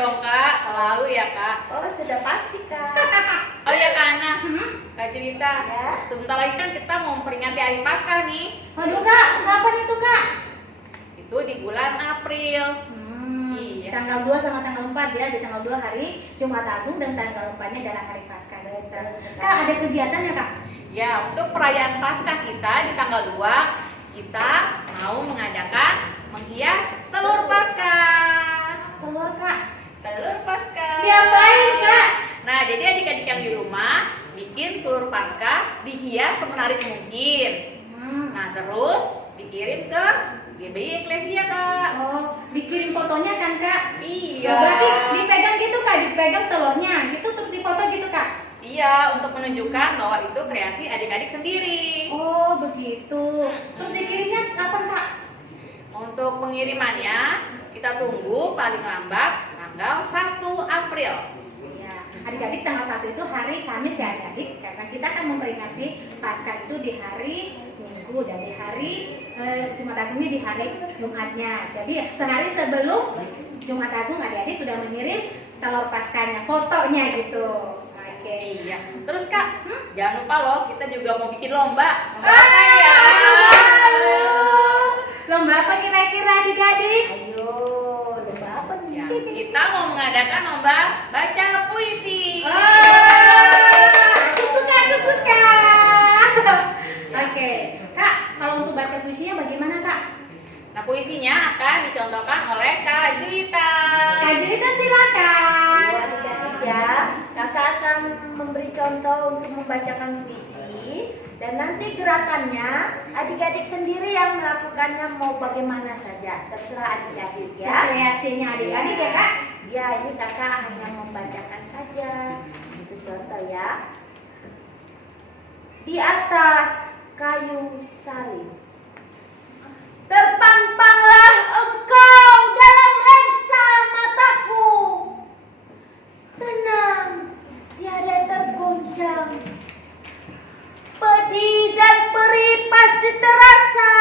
dong Kak, selalu ya Kak. Oh, sudah pasti Kak. Oh ya Kak Ana, Kak Juwita, Ya. sebentar lagi kan kita mau memperingati Hari Paskah nih. Waduh Kak, kapan itu Kak? Itu di bulan April. Iya. Tanggal 2 sama tanggal 4 ya. Di tanggal 2 hari Jumat Agung dan tanggal 4-nya adalah hari Paskah. Kak, ada kegiatan ya Kak? Ya, untuk perayaan Paskah kita di tanggal 2, kita mau mengadakan menghias telur Paskah. Telur Kak. Telur Paskah. Diapain Kak? Nah, jadi adik-adik yang di rumah bikin telur Paskah dihias semenarik mungkin. Nah, terus dikirim ke GBI Eklesia Kak. Oh, dikirim fotonya kan Kak? Iya. Oh, berarti dipegang gitu Kak, dipegang telurnya gitu terus difoto gitu Kak? Iya, untuk menunjukkan bahwa itu kreasi adik-adik sendiri. Oh, begitu. Terus dikirimnya kapan Kak? Untuk pengirimannya kita tunggu paling lambat tanggal 1 April. Iya, adik-adik tanggal 1 itu hari Kamis ya adik-adik, karena kita akan memperingati Paskah itu di hari Minggu dan di hari Jumat Agungnya di hari Jumatnya. Jadi sehari sebelum Jumat Agung adik-adik sudah mengirim telur Paskahnya, fotonya gitu. Oke. Iya. Terus Kak, jangan lupa loh kita juga mau bikin lomba. Lomba Ah, apa ya? lomba apa kira-kira adik-adik? Ayo, lomba apa nih? Ya, kita mau mengadakan lomba baca puisi. Aku suka. Oke, Kak, kalau untuk baca puisinya bagaimana Kak? Nah, puisinya akan dicontohkan oleh Kak Juwita. Kak Juwita silakan. Ya, adik-adik ya, kakak akan memberi contoh untuk membacakan puisi dan nanti gerakannya adik-adik sendiri yang melakukannya mau bagaimana saja, terserah adik-adik ya. Kreasinya adik-adik ya Kak? Ya, ini kakak hanya membacakan saja. Itu contoh ya. Di atas kayu salib terpampanglah engkau dalam lensa mataku. Tenang, tiada tergoncang. Pedih dan perih pasti terasa.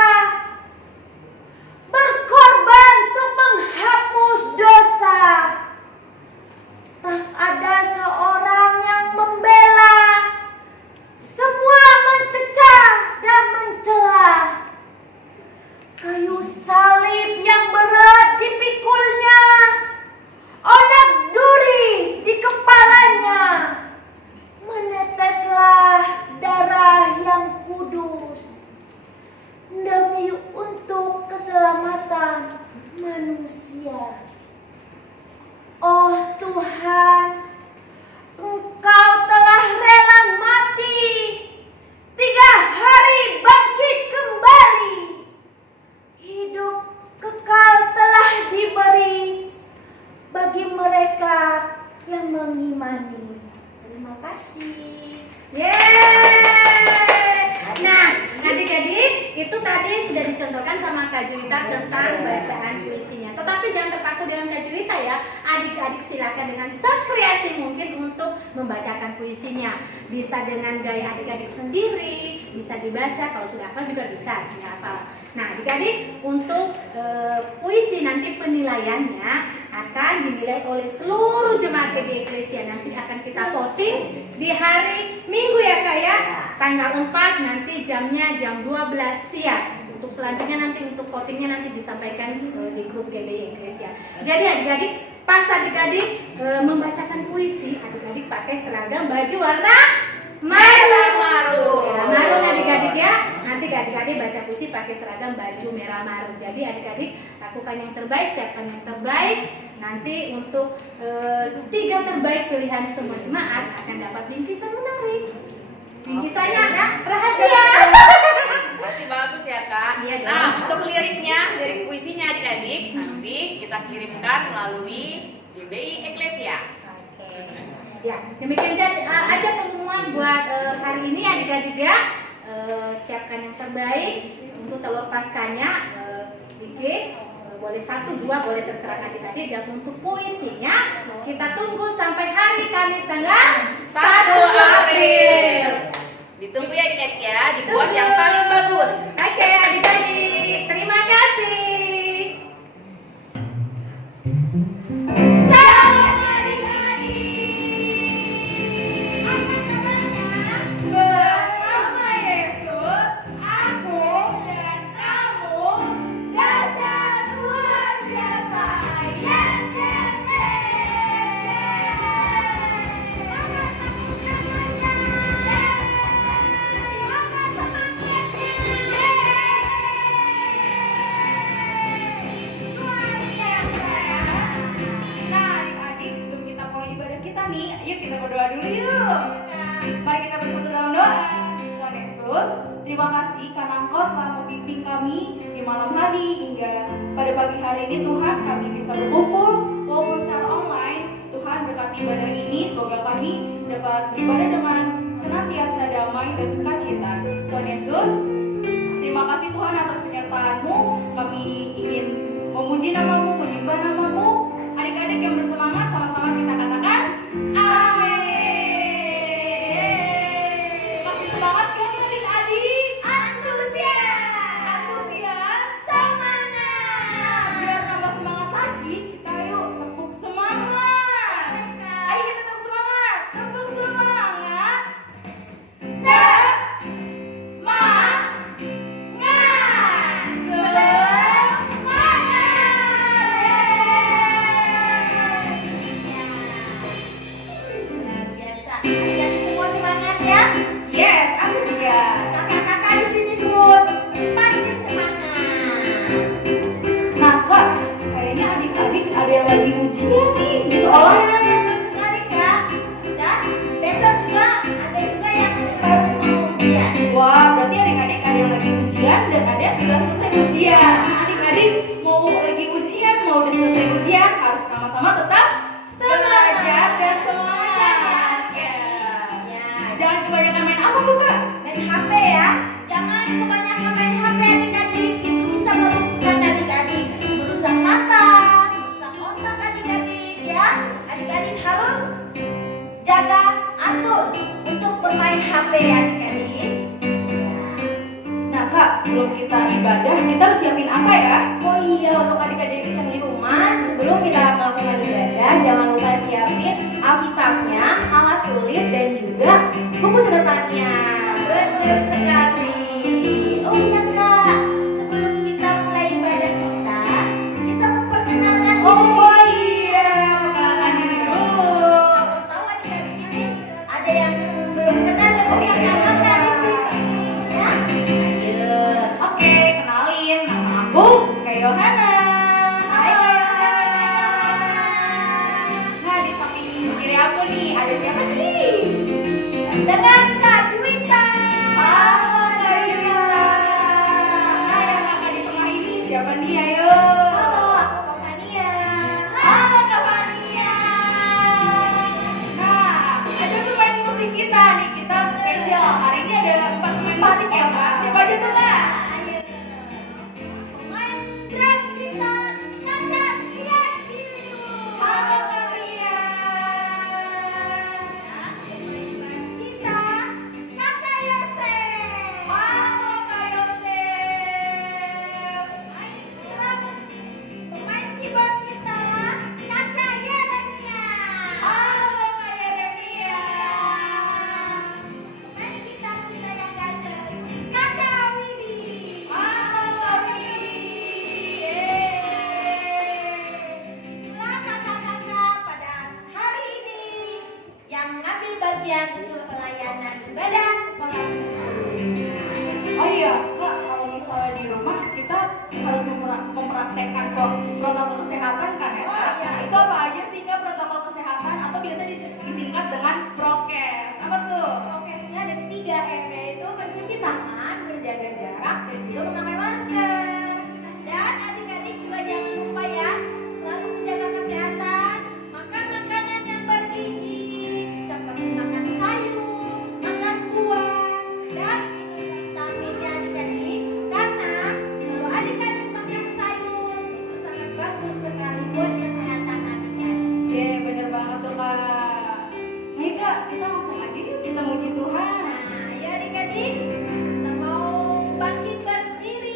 Berkorban untuk menghapus dosa. Tak ada seorang yang membela. Semua mencecah dan mencela. Kayu salib yang berat dipikulnya, onak duri di kepalanya, meneteslah darah yang kudus demi untuk keselamatan manusia. Oh Tuhan, Engkau telah rela mati, 3 hari bangkit kembali. Hidup kekal telah diberi bagi mereka yang mengimani. Terima kasih. Yeay! Nah, adik-adik, itu tadi sudah dicontohkan sama Kak Juwita tentang bacaan puisinya. Tetapi jangan terpaku dengan Kak Juwita ya. Adik-adik silakan dengan sekreasi mungkin untuk membacakan puisinya. Bisa dengan gaya adik-adik sendiri, bisa dibaca, kalau sudah hafal juga bisa dihafal. Nah, adik-adik, untuk puisi nanti penilaiannya akan dinilai oleh seluruh jemaat GBI Eklesia. Nanti akan kita voting di hari Minggu ya Kak ya. Tanggal 4 nanti jamnya jam 12 siang. Untuk selanjutnya nanti untuk votingnya nanti disampaikan di grup GBI Eklesia. Jadi adik-adik, pas adik-adik membacakan puisi, adik-adik pakai seragam baju warna Marun. Ya, marun adik-adik ya. Nanti adik-adik baca puisi pakai seragam baju merah marun. Jadi adik-adik lakukan yang terbaik, siapkan yang terbaik. Nanti untuk 3 terbaik pilihan semua jemaat akan dapat bingkisan menarik. Bingkisannya ada rahasia. Pasti bagus ya Kak. Iya, Nah, untuk liriknya, lirik puisinya adik-adik nanti kita kirimkan melalui GBI Eklesia. Oke. Ya, demikian aja pengumuman buat hari ini adik-adik ya. Siapkan yang terbaik untuk telur paskanya. Bikin boleh 1, 2, boleh terserah adik-adik. Dan untuk puisinya kita tunggu sampai hari Kamis tanggal 1 April. Ditunggu ya adik-adik ya, dibuat yang paling bagus. Oke adik-adik, terima kasih. Salam Yesus, terima kasih karena Engkau telah membimbing kami di malam hari hingga pada pagi hari ini Tuhan kami bisa berkumpul walaupun secara online. Tuhan berkati ibadah ini, semoga kami dapat beribadah dengan senantiasa damai dan sukacita. Tuhan Yesus, terima kasih Tuhan atas penyertaan-Mu. Kami ingin memuji nama-Mu, menyembah nama-Mu. Adik-adik yang bersemangat, sama-sama kita katakan amin. Masih semangat kan adik-adik? Antusias, semangat. Biar tambah semangat lagi, kita yuk tepuk semangat. Ayo kita tepuk semangat, tepuk semangat. Adik-adik semua semangat ya. Yes, antusias. Kakak-kakak di sini pun pasti semangat. Nah kak, kayaknya adik-adik ada yang lagi ujian nih di sekolahnya. Betul sekali kak. Dan besok juga ada juga yang baru mau ujian. Wah, berarti adik-adik ada yang lagi ujian dan ada yang sudah selesai ujian. Adik-adik mau lagi ujian, mau udah selesai ujian, harus sama-sama tetap belajar dan semangat. Ya. Jangan kebanyakan main apa tuh kak? Main HP ya. Jangan kebanyakan main HP adik-adik. Itu bisa merugikan adik-adik. Merusak mata, merusak otak adik-adik ya. Adik-adik harus jaga atur untuk bermain HP ya adik-adik. Nah kak, sebelum kita ibadah, kita harus siapin apa ya? Oh iya, untuk adik-adik yang di rumah, sebelum kita melakukan ibadah, jangan lupa siapin Alkitabnya, alat tulis, dan juga buku catatannya. Betul sekali. Oh iya kak, sebelum kita mulai ibadah kita memperkenalkan diri. Oh iya, perkenalkan diri dulu. Siapa tahu adik-adik ini ada yang belum kenal dengan kakak-kakak di sini. Ya. Oke, kenalin, nama aku Kak Yohana. Hai, Kak Yohana. Nah, di samping kiri aku nih, ada siapa nih? Dengan Kak Juwita. Halo Kak Yuta. Nah, yang kakak di tengah ini siapa nih? Ayo. Halo, aku Kak Fania. Halo Kak Fania. Nah, ada pemain musik kita nih, kita spesial. Hari ini ada 4 pemain musik ya Kak. Siapa aja tuh Kak? Ayo. Pemain drum kita, Kakak Tia Ciliu. Halo Kak Ria. Pemain bass kita, Kakak Yosef. Halo Kak Yosef. Pemain keyboard kita, Kakak Yeremia. Halo Kak Yeremia. Pemain kita yang ganteng, Kakak Widi. Halo Kak Widi. Itulah kakak-kakak pada hari ini yang mengambil bagian untuk pelayanan ibadah sekolah. Oh iya, Kak, kalau misalnya di rumah kita harus mempraktekkan kok protokol kesehatan kan ya? Oh, Kak? iya. Nah, itu apa aja sih Kak protokol kesehatan atau biasa disingkat dengan prokes? Apa tuh? Prokesnya ada 3M, yaitu mencuci tangan, menjaga jarak, dan juga memakai masker. Dan adik-adik juga jangan lupa ya, selalu menjaga kesehatan, makan makanan yang bergizi, seperti makan sayur, makan buah, dan minum vitaminnya adik-adik. Karena kalau adik-adik makan sayur, itu sangat bagus sekali buat kesehatan adik-adik. Iya, bener banget tuh Kak. Nih Kak, kita langsung aja yuk kita muji Tuhan. Nah, ya adik-adik, kita mau bangkit berdiri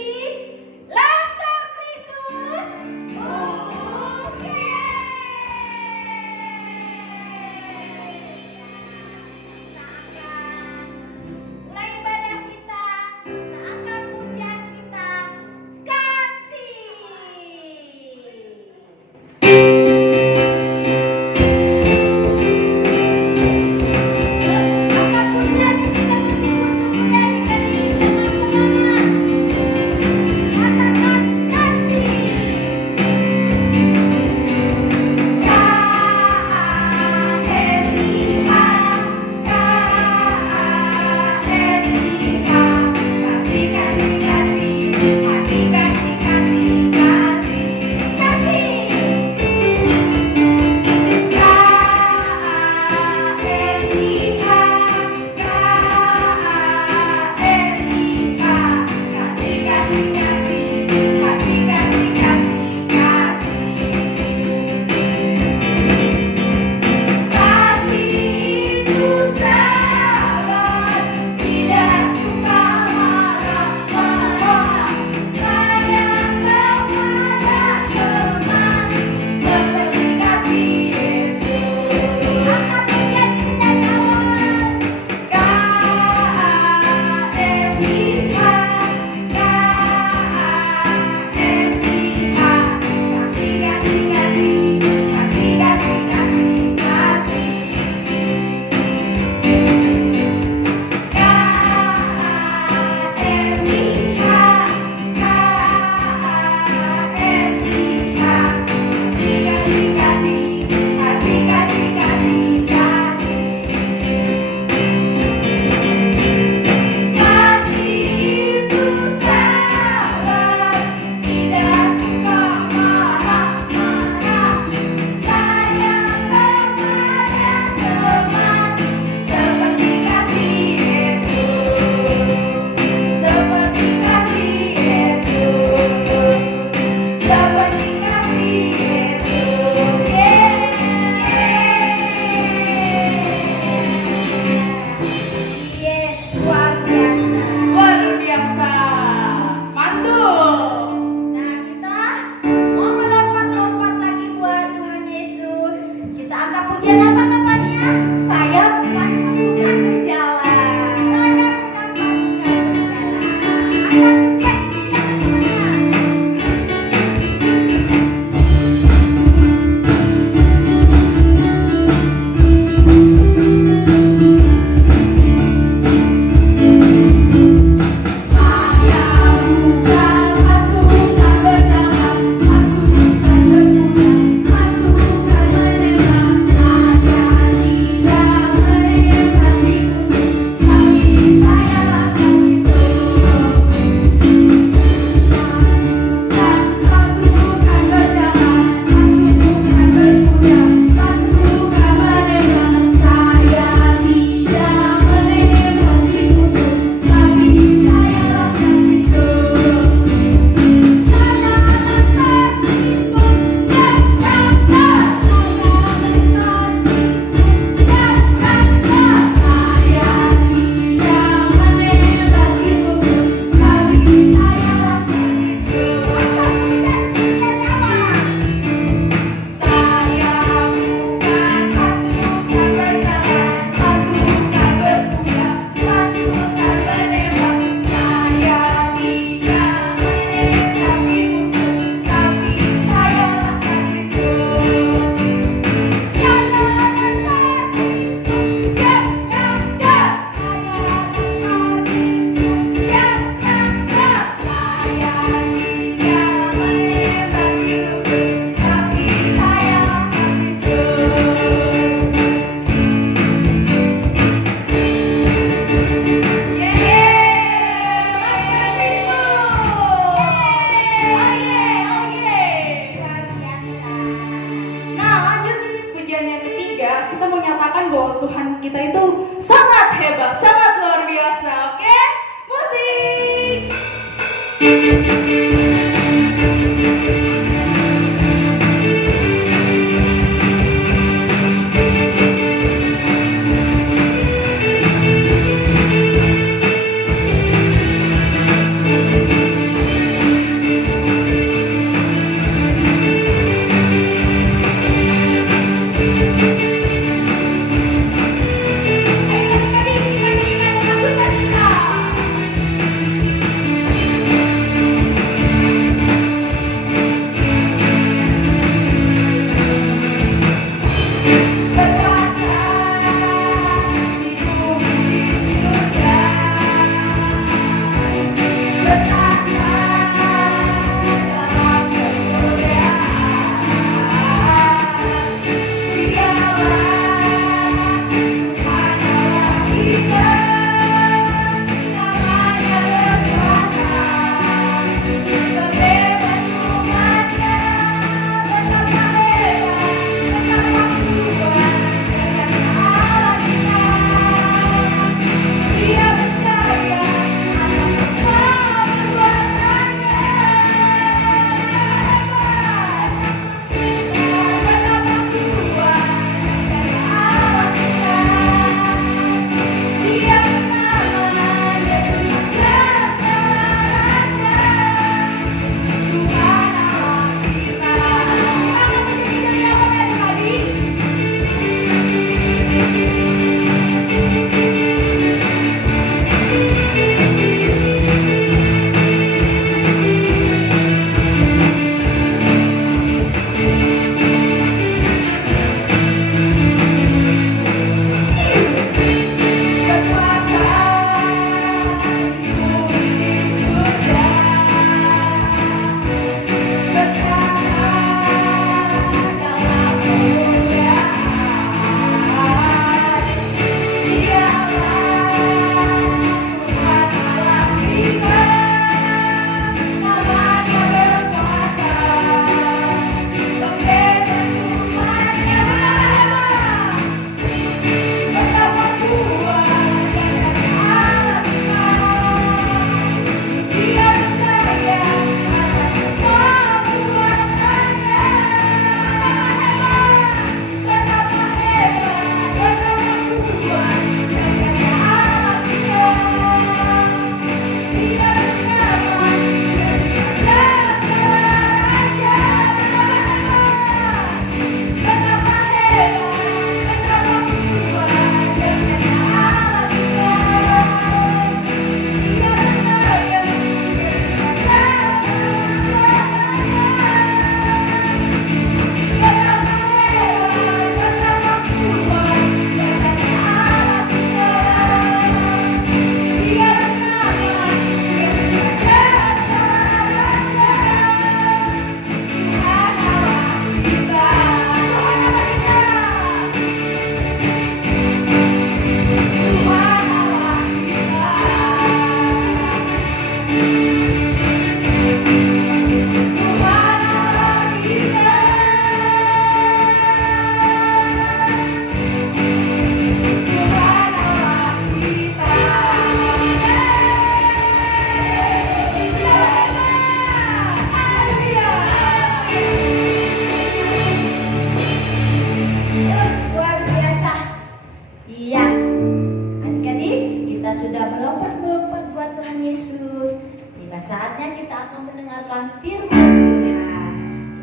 Tiba saatnya kita akan mendengarkan firman Tuhan.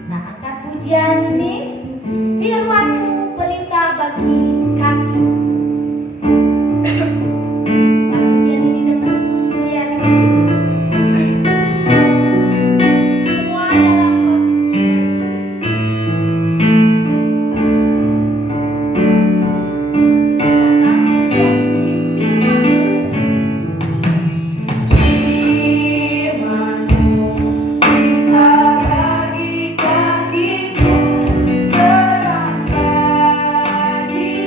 Kita angkat pujian ini. Firman-Mu pelita bagi kaki. Kita pujian ini dengan sungguh-sungguh ya adik-adik. Semua dalam posisi Bagi kakiku terangkan di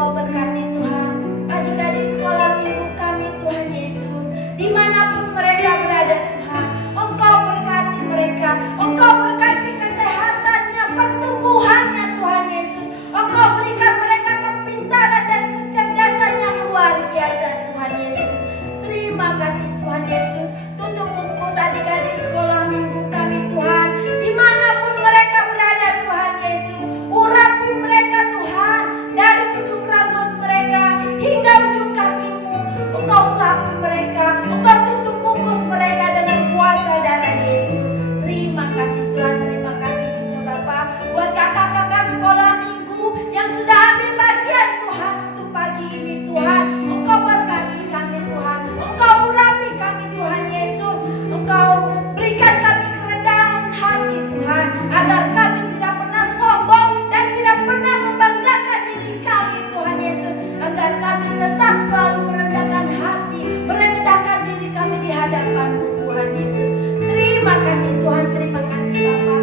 Engkau berkati Tuhan adik-adik sekolah minggu kami Tuhan Yesus, dimanapun mereka berada Tuhan, Engkau berkati mereka, Engkau berkati kesehatannya, pertumbuhannya Tuhan Yesus, Engkau berikan mereka kepintaran dan kecerdasan yang luar biasa Tuhan Yesus. Terima kasih Tuhan Yesus. Tutup bungkus adik-adik sekolah minggu kami Tuhan, dimanapun mereka berada Tuhan Yesus, urapi mereka Tuhan, dari ujung rambut mereka hingga ujung kakimu, Engkau urapi mereka, Engkau tutup bungkus mereka dengan kuasa darah Yesus. Terima kasih Tuhan, terima kasih juga Bapak buat kakak-kakak sekolah minggu yang sudah ambil bagian Tuhan untuk pagi ini Tuhan. Engkau berkati kami Tuhan, Engkau urapi kami Tuhan Yesus, Engkau berikan kami kerendahan hati Tuhan, agar kami tidak pernah sombong dan tidak pernah membanggakan diri kami Tuhan Yesus, agar kami tetap selalu merendahkan hati, merendahkan diri kami di hadapan-Mu Tuhan Yesus. Terima kasih Tuhan, terima kasih Bapa.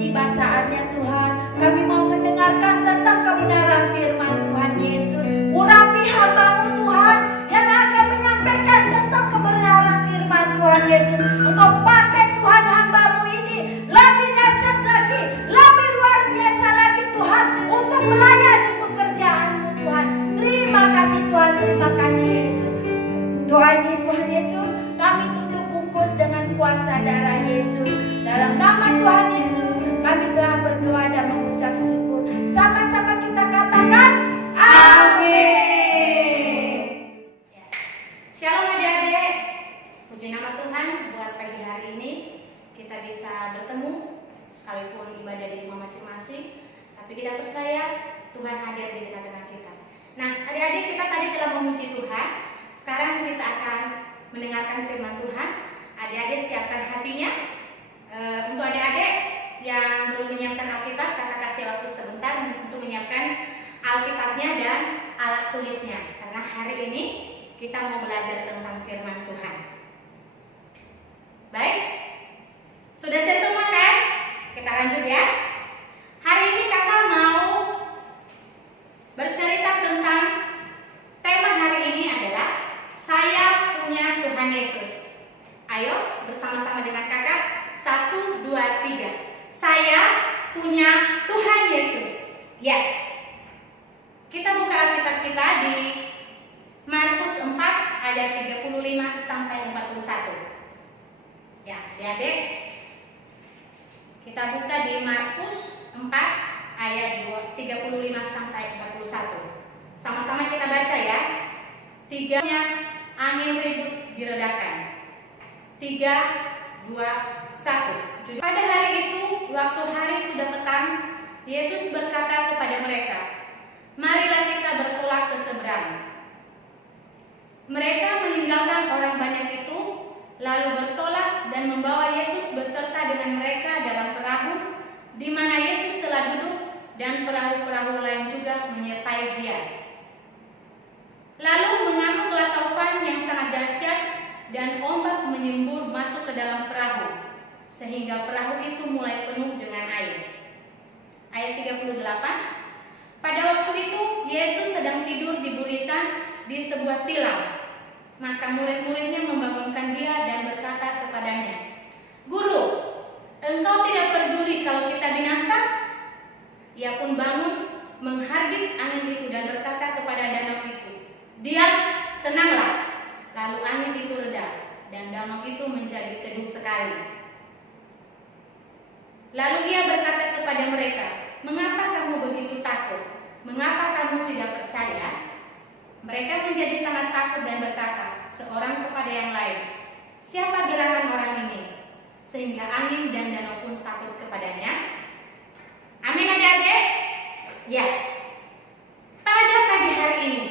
Tiba saatnya Tuhan, kami mau mendengarkan tentang kebenaran firman Tuhan Yesus. Urapi hamba-Mu Tuhan yang akan menyampaikan tentang kebenaran firman Tuhan Yesus. Engkau pakai Tuhan hamba-Mu ini lebih dahsyat lagi, lebih luar biasa lagi Tuhan, untuk melayani pekerjaan-Mu Tuhan. Terima kasih Tuhan, terima kasih Yesus. Doa ini Tuhan Yesus, kami tutup bungkus dengan kuasa darah Yesus. Dalam nama Tuhan Yesus, kami telah berdoa dan mengucap syukur. Sama-sama kita katakan, amin. Shalom adik-adik, puji nama Tuhan buat pagi hari ini kita bisa bertemu sekalipun ibadah di rumah masing-masing, tapi kita percaya Tuhan hadir di tengah-tengah kita. Nah adik-adik, kita tadi telah memuji Tuhan, sekarang kita akan mendengarkan firman Tuhan. Adik-adik siapkan hatinya. Untuk adik-adik yang belum menyiapkan Alkitab, kakak kasih waktu sebentar untuk menyiapkan Alkitabnya dan alat tulisnya, karena hari ini kita mau belajar tentang firman Tuhan. Baik, sudah siap semua kan? Kita lanjut ya. Hari ini kakak mau bercerita tentang tema hari ini adalah saya punya Tuhan Yesus. Ayo bersama-sama dengan kakak. 1, 2, 3. Saya punya Tuhan Yesus. Ya. Kita buka Alkitab kita di Markus 4 ayat 35 sampai 41. Ya, adik-adik. Kita buka di Markus 4 ayat 35 sampai 41. Sama-sama kita baca ya. 3, angin ribut diredakan. 3, 2, 1. Pada hari itu, waktu hari sudah petang, Yesus berkata kepada mereka, "Marilah kita bertolak ke seberang." Mereka meninggalkan orang banyak itu, lalu bertolak dan membawa Yesus beserta dengan mereka dalam perahu, di mana Yesus telah duduk, dan perahu-perahu lain juga menyertai Dia. Lalu mengamuklah taufan yang sangat dahsyat, dan ombak menyembur masuk ke dalam perahu, sehingga perahu itu mulai penuh dengan air. Ayat 38. Pada waktu itu Yesus sedang tidur di buritan di sebuah tilam. Maka murid-muridnya membangunkan Dia dan berkata kepadanya, "Guru, Engkau tidak peduli kalau kita binasa?" Ia pun bangun, menghardik angin itu dan berkata kepada danau itu, "Diam, tenanglah." Lalu angin itu reda dan danau itu menjadi teduh sekali. Lalu Ia berkata kepada mereka, "Mengapa kamu begitu takut? Mengapa kamu tidak percaya?" Mereka menjadi sangat takut dan berkata seorang kepada yang lain, "Siapa gerangan orang ini, sehingga angin dan danau pun takut kepadanya?" Amin adik-adik? Ya. Pada pagi hari ini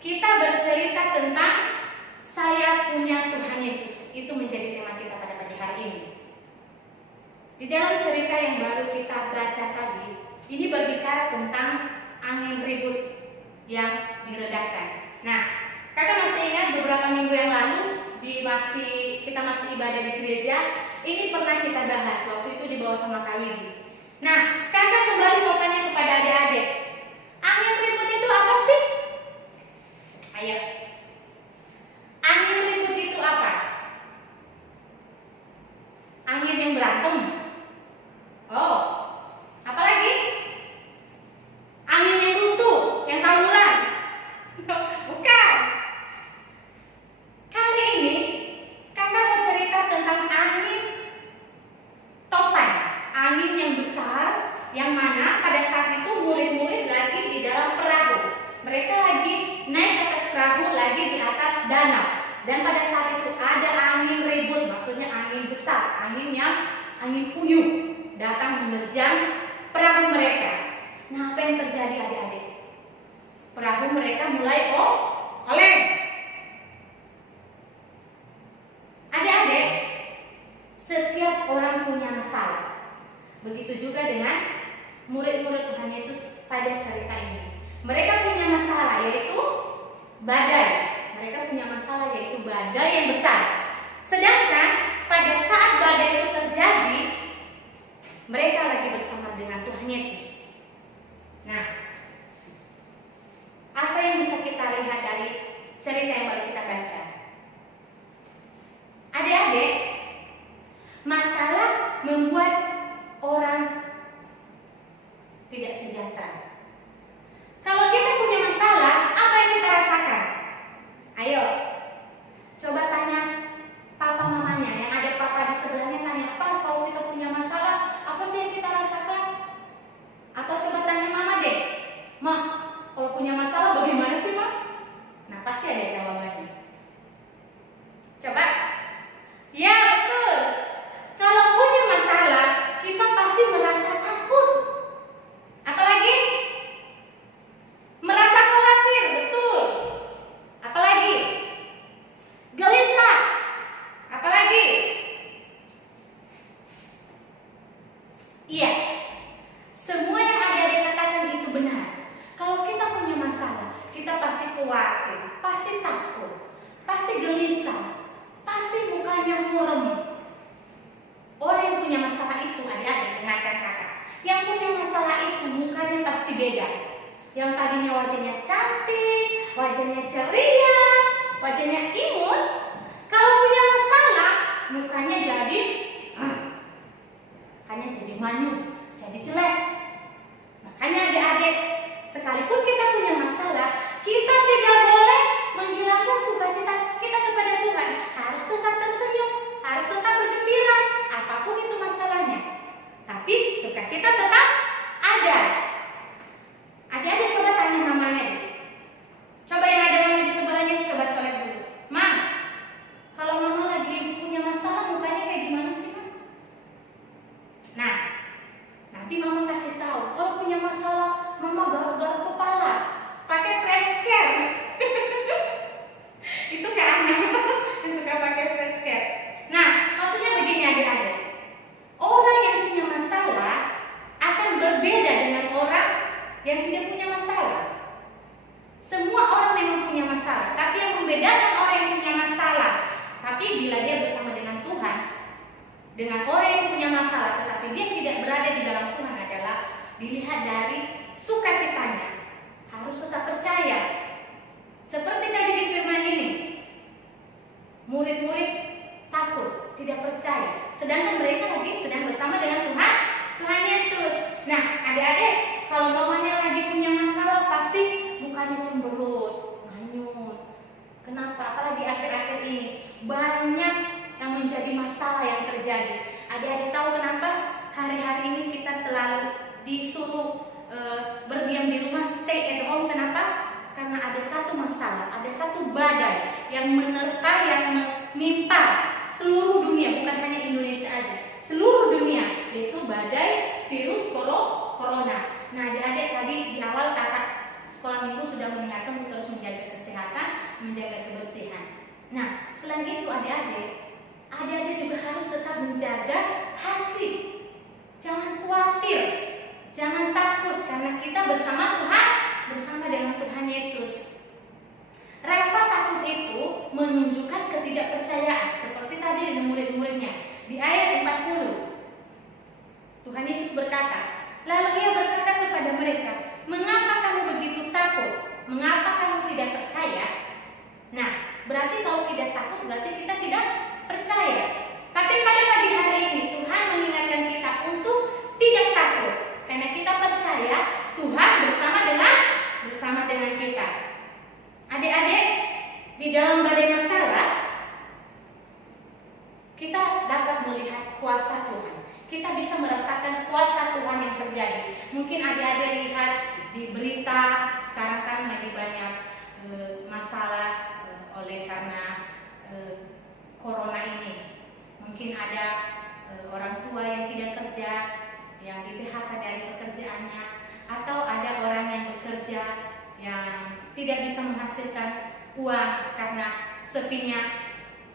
kita bercerita tentang saya punya Tuhan Yesus. Itu menjadi tema kita pada pagi hari ini. Di dalam cerita yang baru kita baca tadi, ini berbicara tentang angin ribut yang diredakan. Nah, kakak masih ingat beberapa minggu yang lalu kita masih ibadah di gereja, ini pernah kita bahas, waktu itu dibawa sama Kak Widi. Nah, kakak kembali mau tanya kepada adik-adik, angin ribut itu apa sih? danau. Dan pada saat itu ada angin ribut, maksudnya angin besar, angin puyuh datang menerjang perahu mereka. Nah, apa yang terjadi adik-adik? Perahu mereka mulai oleng. Adik-adik, setiap orang punya masalah. Begitu juga dengan murid-murid Tuhan Yesus pada cerita ini. Mereka punya masalah yaitu badai. Mereka punya masalah yaitu badai yang besar. Sedangkan pada saat badai itu terjadi, mereka lagi bersama dengan Tuhan Yesus. Nah, apa yang bisa kita lihat dari cerita yang baru kita baca? Adik-adik, masalah membuat orang tidak sejahtera. Kalau kita punya masalah, apa yang kita rasakan? Ayo, coba tanya papa mamanya, yang ada papa di sebelahnya, tanya, "Pak, kalau kita punya masalah, apa sih yang kita rasakan?" Atau coba tanya mama deh, "Mah, kalau punya masalah bagaimana sih, Mah?" Nah, pasti ada jawabannya. Coba. Ya, betul. Kalau punya masalah, kita pasti merasa takut. Apalagi merasa khawatir, betul. Apalagi gelisah. Apalagi iya, semua yang adik-adik katakan itu benar. Kalau kita punya masalah, kita pasti khawatir, pasti takut, pasti gelisah, pasti mukanya murem. Orang yang punya masalah itu, adik-adik, dengarkan kakak, yang punya masalah itu mukanya pasti beda. Yang tadinya wajahnya cantik, wajahnya ceria, wajahnya imut, kalau punya masalah, mukanya jadi manyun, jadi jelek. Makanya adik-adik, sekalipun kita punya masalah, kita tidak boleh menghilangkan sukacita kita kepada Tuhan. Harus tetap tersenyum, harus tetap bergembira, apapun itu masalahnya. Tapi sukacita tetap ada. Adik-adik coba tanya mamanya deh. Coba yang ada mama di sebelahnya, coba colek dulu. "Ma, kalau mama lagi punya masalah, mukanya kayak gimana sih, Ma?" Nah, nanti mama kasih tahu. Kalau punya masalah, mama garuk-garuk kepala, pakai fresh care. Itu kayak anak yang suka pakai fresh care. Nah, maksudnya begini adik-adik. Orang yang punya masalah akan berbeda dengan orang yang tidak punya masalah. Semua orang memang punya masalah, tapi yang membedakan orang yang punya masalah, tapi bila dia bersama dengan Tuhan, dengan orang yang punya masalah tetapi dia tidak berada di dalam Tuhan adalah dilihat dari sukacitanya. Harus tetap percaya. Seperti tadi di firman ini, murid-murid takut, tidak percaya, sedangkan mereka lagi sedang bersama dengan Tuhan Yesus. Nah, adik-adik, kalau mamanya lagi punya masalah, pasti mukanya cemberut, manyun. Kenapa? Apalagi akhir-akhir ini banyak yang menjadi masalah yang terjadi. Adik-adik tahu kenapa? Hari-hari ini kita selalu disuruh berdiam di rumah, stay at home. Kenapa? Karena ada satu masalah, ada satu badai yang menerpa, yang menimpa seluruh dunia, bukan hanya Indonesia aja, seluruh dunia, yaitu badai virus corona. Nah, adik-adik, tadi di awal kakak sekolah minggu sudah mengingatkan untuk terus menjaga kesehatan, menjaga kebersihan. Nah, selain itu adik-adik juga harus tetap menjaga hati. Jangan khawatir, jangan takut, karena kita bersama Tuhan, bersama dengan Tuhan Yesus. Rasa takut itu menunjukkan ketidakpercayaan, seperti tadi dengan murid-muridnya. Di ayat 40, Tuhan Yesus berkata, lalu ia berkata kepada mereka, "Mengapa kamu begitu takut? Mengapa kamu tidak percaya?" Nah, berarti kalau tidak takut berarti kita tidak percaya. Tapi pada pagi hari ini Tuhan mengingatkan kita untuk tidak takut, karena kita percaya Tuhan bersama dengan kita. Adik-adik, di dalam badai masalah kita dapat melihat kuasa Tuhan. Kita bisa merasakan kuasa Tuhan yang terjadi. Mungkin adik-adik lihat di berita sekarang kan lagi banyak masalah oleh karena ada orang tua yang tidak kerja, yang di PHK dari pekerjaannya, atau ada orang yang bekerja yang tidak bisa menghasilkan uang karena sepinya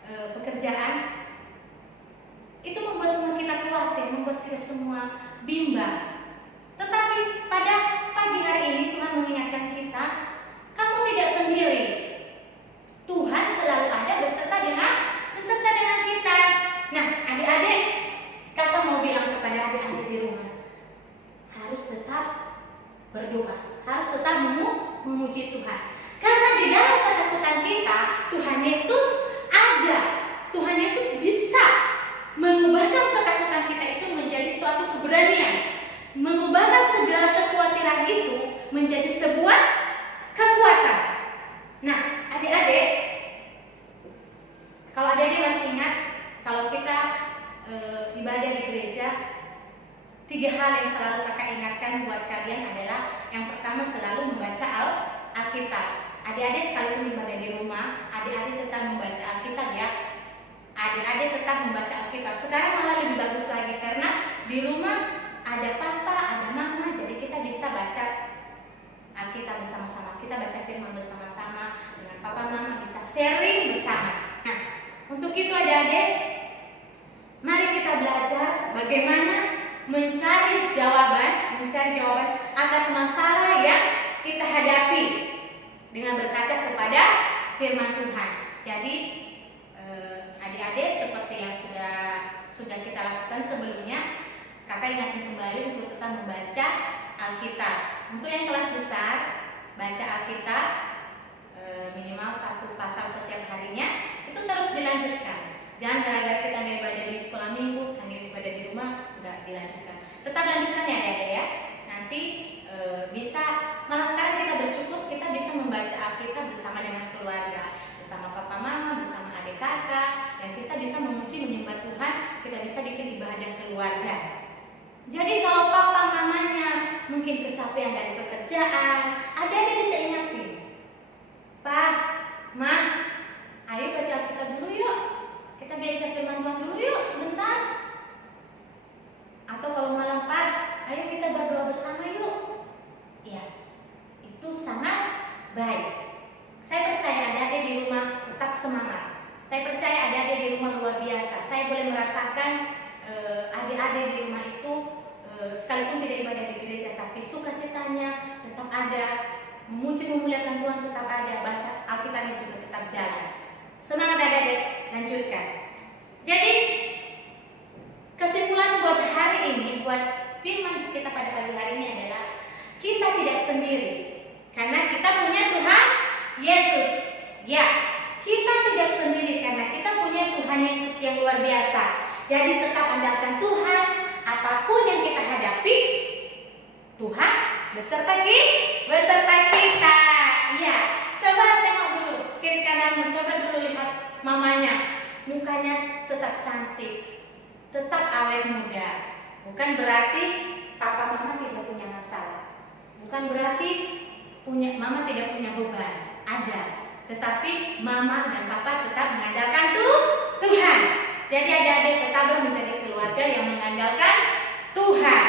pekerjaan. Itu membuat semua kita khawatir, membuat kita semua bimbang. Tetapi pada pagi hari ini Tuhan mengingatkan kita, kamu tidak sendiri. Tuhan selalu ada beserta dengan kita. Nah, adik-adik, kakak mau bilang kepada adik-adik di rumah, harus tetap berdoa, harus tetap memuji Tuhan. Karena di dalam ketakutan kita, Tuhan Yesus ada. Tuhan Yesus bisa mengubahkan ketakutan kita itu menjadi suatu keberanian, mengubahkan segala kekhawatiran itu menjadi sebuah kekuatan. Nah, adik-adik, kalau adik-adik masih ingat, kalau kita ibadah di gereja, 3 hal yang selalu kakak ingatkan buat kalian adalah yang pertama selalu membaca Alkitab. Adik-adik sekalipun ibadah di rumah, adik-adik tetap membaca Alkitab ya. Adik-adik tetap membaca Alkitab. Sekarang malah lebih bagus lagi karena di rumah ada papa, ada mama, jadi kita bisa baca Alkitab bersama-sama. Kita baca firman bersama-sama dengan papa mama, bisa sharing bersama. Nah, untuk itu adik-adik, mari kita belajar bagaimana mencari jawaban atas masalah yang kita hadapi dengan berkaca kepada firman Tuhan. Jadi adik-adik, seperti yang sudah kita lakukan sebelumnya, kakak ingatkan kembali untuk tetap membaca Alkitab. Untuk yang kelas besar, baca Alkitab minimal 1 pasal setiap harinya, itu terus dilanjutkan. Jangan gara-gara kita nggak ibadah di sekolah minggu, hanya ibadah di rumah, nggak dilanjutkan. Tetap lanjutkan ya adik-adik ya. Nanti bisa, malah sekarang kita bersyukur kita bisa membaca Alkitab bersama dengan keluarga, bersama papa mama, bersama adik kakak, dan kita bisa memuji menyembah Tuhan, kita bisa bikin ibadah keluarga. Jadi kalau papa mamanya mungkin kecapean dari pekerjaan, adik-adik bisa ingatin, Pak, Ma, ayo baca Alkitab dulu yuk, kita belajar firman Tuhan dulu yuk sebentar. Atau kalau malam, Pak, ayo kita berdoa bersama yuk. Ya, itu sangat baik. Saya percaya adik-adik di rumah tetap semangat. Saya percaya adik-adik di rumah luar biasa. Saya boleh merasakan adik-adik di rumah itu sekalipun tidak ibadah di gereja, tapi sukacitanya tetap ada, memuji memuliakan Tuhan tetap ada, baca Alkitabnya juga tetap jalan. Semangat adik-adik, lanjutkan. Jadi kesimpulan buat hari ini, buat firman kita pada pagi hari ini adalah kita tidak sendiri, karena kita punya Tuhan Yesus. Ya, kita tidak sendiri karena kita punya Tuhan Yesus yang luar biasa. Jadi tetap andalkan Tuhan, apapun yang kita hadapi, Tuhan beserta kita. Iya, coba tengok dulu kiri kananmu, coba dulu lihat mamanya, mukanya tetap cantik, tetap awet muda. Bukan berarti papa mama tidak punya masalah, bukan berarti mama tidak punya beban. Ada, tetapi mama dan papa tetap mengandalkan Tuhan. Jadi adik-adik tetaplah menjadi keluarga yang mengandalkan Tuhan.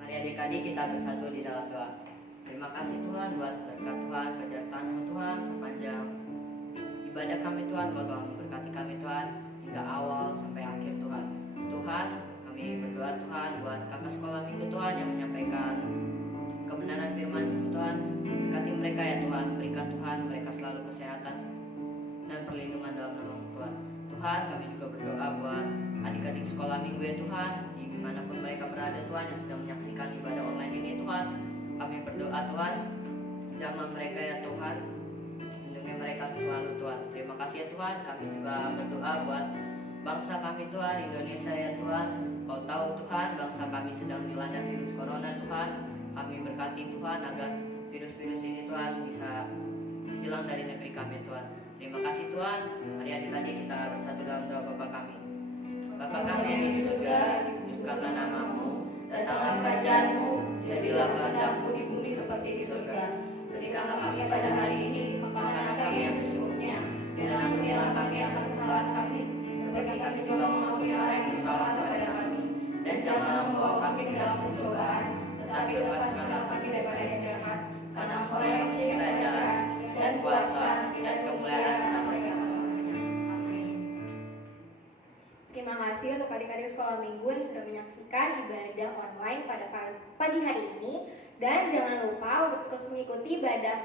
Mari adik-adik kita bersatu di dalam doa. Terima kasih Tuhan buat berkat Tuhan, penyertaan Tuhan sepanjang ibadah kami Tuhan. Buat Tuhan memberkati kami Tuhan hingga awal sampai akhir Tuhan. Tuhan, kami berdoa Tuhan buat kakak sekolah minggu Tuhan yang menyampaikan kebenaran firman Tuhan. Berkati mereka ya Tuhan, berikan Tuhan mereka selalu kesehatan dan perlindungan dalam nama Tuhan. Tuhan, kami juga berdoa buat adik-adik sekolah minggu ya Tuhan, dimanapun mereka berada Tuhan yang sedang menyaksikan ibadah online ini Tuhan. Kami berdoa Tuhan, jamah mereka ya Tuhan, lindungi mereka selalu Tuhan. Terima kasih ya Tuhan. Kami juga berdoa buat bangsa kami Tuhan, Indonesia ya Tuhan. Kau tahu Tuhan, bangsa kami sedang dilanda virus corona Tuhan. Kami berkati Tuhan agar virus-virus ini Tuhan bisa hilang dari negeri kami Tuhan. Terima kasih Tuhan. Mari adik-adik kita bersatu dalam doa Bapa kami. Bapa kami yang di surga, dikuduskanlah namamu, datanglah kerajaan-Mu, jadilah kehendak-Mu di bumi seperti di surga. Berikanlah kami pada hari ini makanan kami yang secukupnya, dan ampunilah kami atas kesalahan kami, seperti kami juga mengampuni orang dalam pencobaan, tetapi lepaskanlah kami daripada yang jahat. Karena Engkau yang mempunyai kerajaan dan kuasa dan kemuliaan sampai selama-lamanya. Amin. Terima kasih untuk adik-adik sekolah minggu yang sudah menyaksikan ibadah online pada pagi hari ini. Dan jangan lupa untuk terus mengikuti ibadah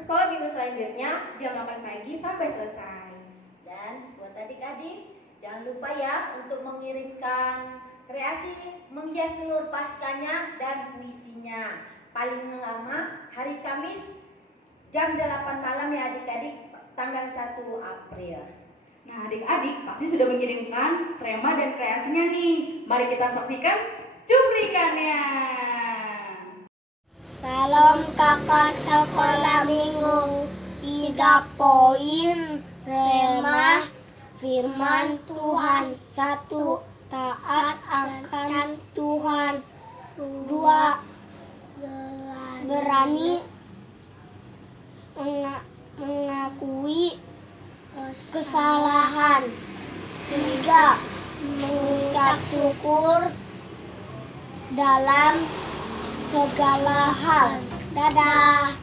sekolah minggu selanjutnya jam 8 pagi sampai selesai. Dan buat adik-adik, jangan lupa ya untuk mengirimkan kreasi menghias telur paskanya dan puisinya. Paling lama hari Kamis jam 8 malam ya adik-adik, tanggal 1 April. Nah, adik-adik pasti sudah mengirimkan tema dan kreasinya nih. Mari kita saksikan cuplikannya. Salam kakak sekolah minggu. 3 poin remah firman Tuhan. 1. Taat akan Tuhan. 2. Berani mengakui kesalahan. 3. Mengucap syukur dalam segala hal. Dadah.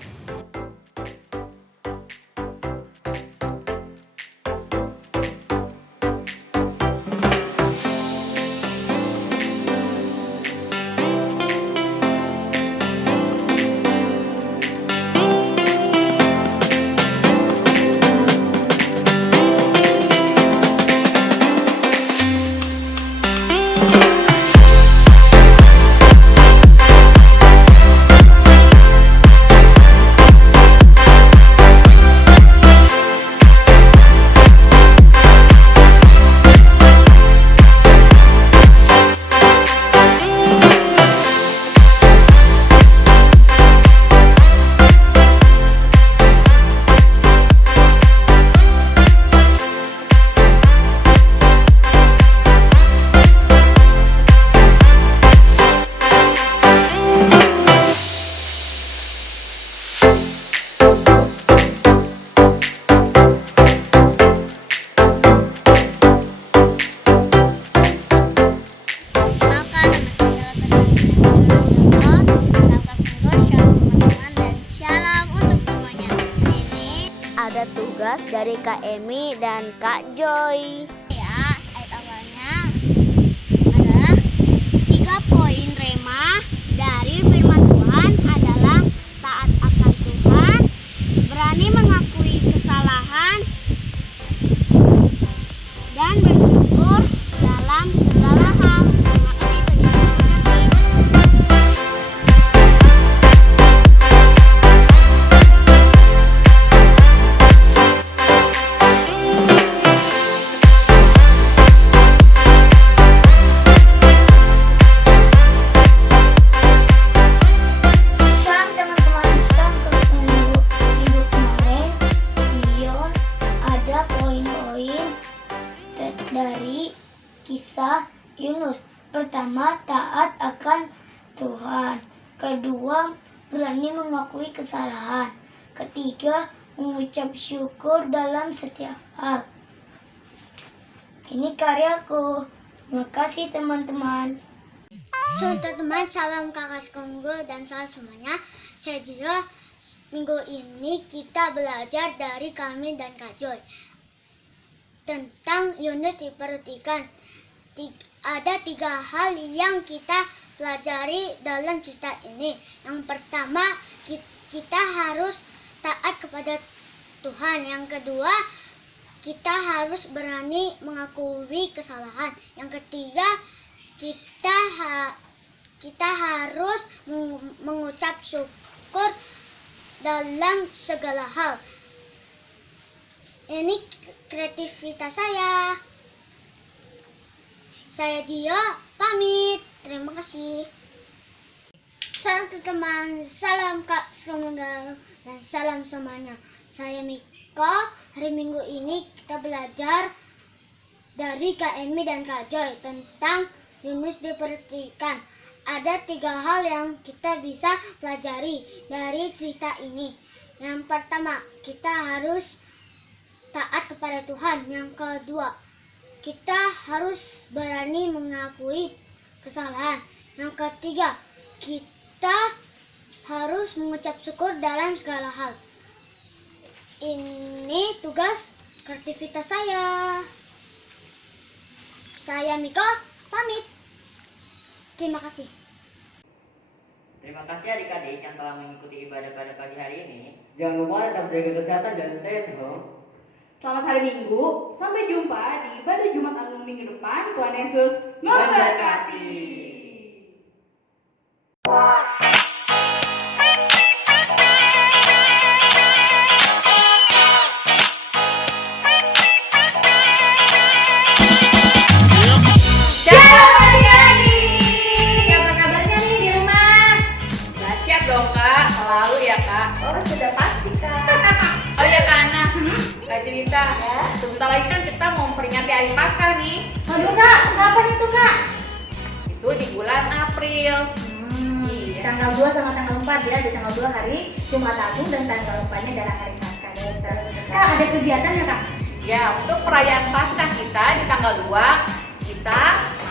Ada tugas dari Kak Emi dan Kak Joy. Ya, ayat awalnya adalah 3 poin remah dari firman Tuhan adalah taat akan Tuhan, berani mengakui kesalahan, dan bersyukur dalam segala hal. Terima kasih penyanyi. Dari kisah Yunus. Pertama, taat akan Tuhan. Kedua, berani mengakui kesalahan. Ketiga, mengucap syukur dalam setiap hal. Ini karyaku. Terima kasih teman-teman. Teman-teman, salam kakak sekolah dan salam semuanya. Saya Jio. Minggu ini kita belajar dari kami dan Kak Joy tentang Yunus diperhatikan. Ada 3 hal yang kita pelajari dalam cerita ini. Yang pertama, kita harus taat kepada Tuhan. Yang kedua, kita harus berani mengakui kesalahan. Yang ketiga, kita harus mengucap syukur dalam segala hal. Ini kreativitas saya. Saya Gio, pamit. Terima kasih. Salam teman, salam Kak semoga dan salam semuanya. Saya Miko. Hari Minggu ini kita belajar dari Kak Emi dan Kak Joy tentang Yunus diperhatikan. Ada 3 hal yang kita bisa pelajari dari cerita ini. Yang pertama, kita harus taat kepada Tuhan. Yang kedua, kita harus berani mengakui kesalahan. Yang ketiga, kita harus mengucap syukur dalam segala hal. Ini tugas kreativitas saya. Saya Miko, pamit. Terima kasih. Terima kasih adik-adik yang telah mengikuti ibadah pada pagi hari ini. Jangan lupa tetap jaga kesehatan dan stay at home. Selamat hari Minggu. Sampai jumpa di ibadah Jumat Agung minggu depan. Tuhan Yesus memberkati. Shalom adik-adik. Apa kabarnya nih di rumah? Siap dong kak, selalu ya kak. Oh, sudah pasti Kak. Oh iya kak Ana, Kak Cerita. Sebentar lagi kan kita mau memperingati hari Paskah nih. Aduh kak, kapan itu kak? Itu di bulan April. Iya. Tanggal 2 sama tanggal 4 ya. Di tanggal 2 hari Jumat Agung dan tanggal 4-nya adalah hari Paskah. Kak, ada kegiatan ya kak? Ya, untuk perayaan Paskah kita di tanggal 2 kita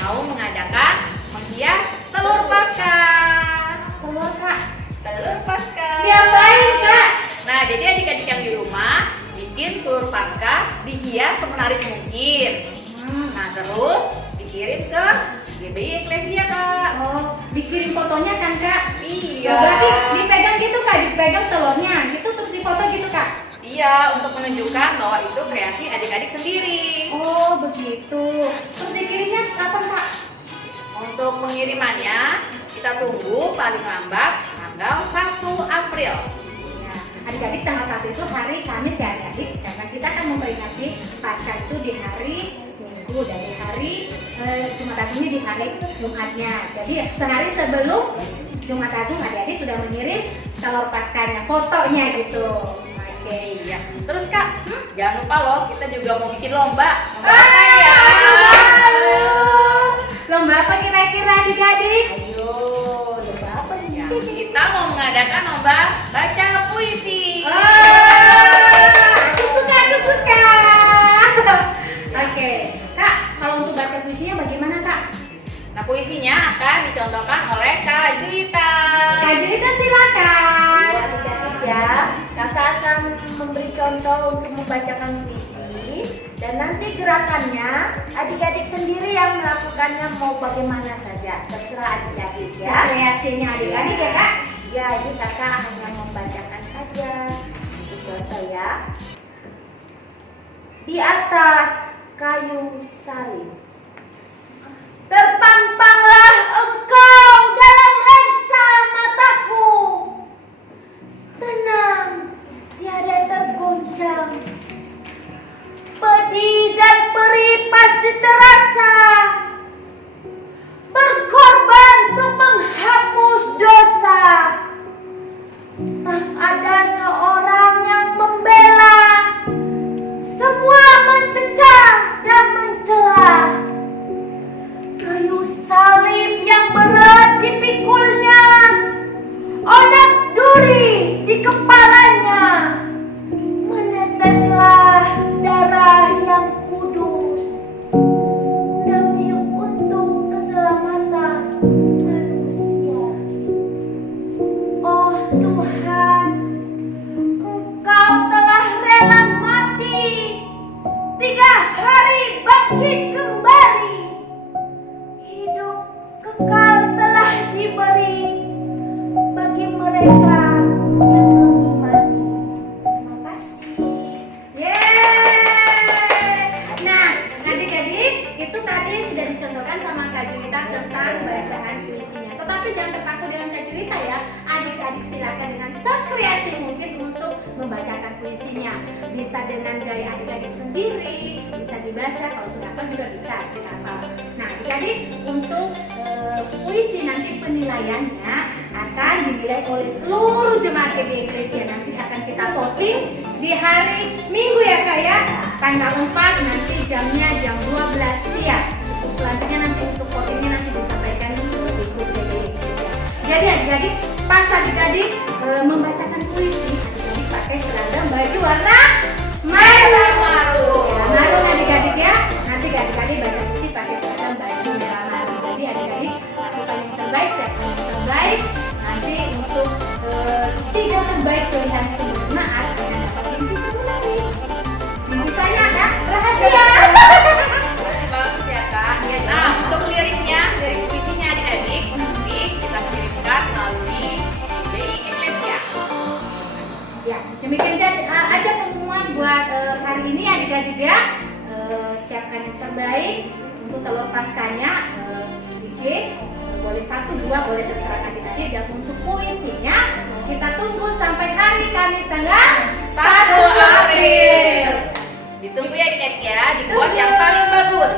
mau mengadakan menghias telur Paskah. Telur kak. Telur Paskah. Diapain kak? Nah, jadi adik-adik yang di rumah bikin telur Paskah dihias semenarik mungkin. Nah, terus dikirim ke GBI Eklesia kak. Oh, dikirim fotonya kan kak? Iya. Oh, berarti dipegang gitu kak, dipegang telurnya gitu terus difoto gitu kak? Iya, untuk menunjukkan bahwa itu kreasi adik-adik sendiri. Oh begitu. Terus dikirimnya kapan kak? Untuk pengirimannya kita tunggu paling lambat tanggal 1 April. Ya, adik-adik tanggal 1 itu hari Kamis ya adik-adik, karena kita akan memperingati Paskah itu di hari Minggu, dari hari Jumat Agung ini di hari Jumatnya. Jadi sehari sebelum Jumat Agung adik-adik sudah mengirim telur Paskahnya, fotonya gitu. Oke. Iya. Terus kak, jangan lupa loh kita juga mau bikin lomba. Lomba apa kira-kira adik-adik? Ayo, lomba apa nih? Ya, kita mau mengadakan lomba baca puisi. Aku suka. Oke, kak, kalau untuk baca puisinya bagaimana kak? Nah, puisinya akan dicontohkan oleh Kak Juwita. Kak Juwita silakan. Ya, adik-adik ya, kakak akan memberi contoh untuk membacakan puisi dan nanti gerakannya adik-adik sendiri yang melakukannya mau bagaimana saja, terserah adik-adik ya. Kreasinya adik-adik ya kak? Ya, ini kakak hanya membacakan saja. Itu contoh ya. Di atas kayu salib terpampanglah engkau dalam lensa mataku. Tenang, tiada tergoncang. Pedih dan perih pasti terasa. Berkorban untuk menghapus dosa. Tak ada seorang yang membela. Semua mencecah dan mencela. Kayu salib yang berat dipikulnya, onak duri di kepalanya, meneteslah darah yang kudus demi untuk keselamatan manusia. Oh Tuhan, Engkau telah rela mati, 3 hari bangkit kembali. Hidup kekal telah diberi bagi mereka yang mengimani. Terima kasih. Yeay. Nah, adik-adik itu tadi sudah dicontohkan sama Kak Juwita tentang bacaan puisinya. Tetapi jangan terpaku dengan Kak Juwita ya. Adik-adik silakan dengan sekreasi mungkin untuk membacakan puisinya. Bisa dengan gaya adik-adik sendiri, bisa dibaca, kalau sudah hafal juga bisa dihafal. Nah, jadi untuk puisi nanti penilaiannya akan dinilai oleh seluruh jemaat GBI Eklesia. Nanti akan kita posting di hari Minggu ya kak ya, tanggal 4 nanti jamnya jam 12 siang. Selanjutnya nanti untuk votingnya nanti disampaikan di grup GBI Eklesia. Jadi adik-adik pas adik-adik membacakan puisi, adik-adik pakai seragam baju warna merah marun. Marun adik-adik ya. Nanti adik-adik baca puisi pakai seragam baju merah marun. Jadi adik-adik lakukan yang terbaik juga siapkan yang terbaik untuk telur paskanya. Bikin boleh 1, 2, boleh terserah adik-adik. Dan untuk puisinya kita tunggu sampai hari Kamis tanggal 1 April. Ditunggu ya adik-adik ya, dibuat yang paling bagus.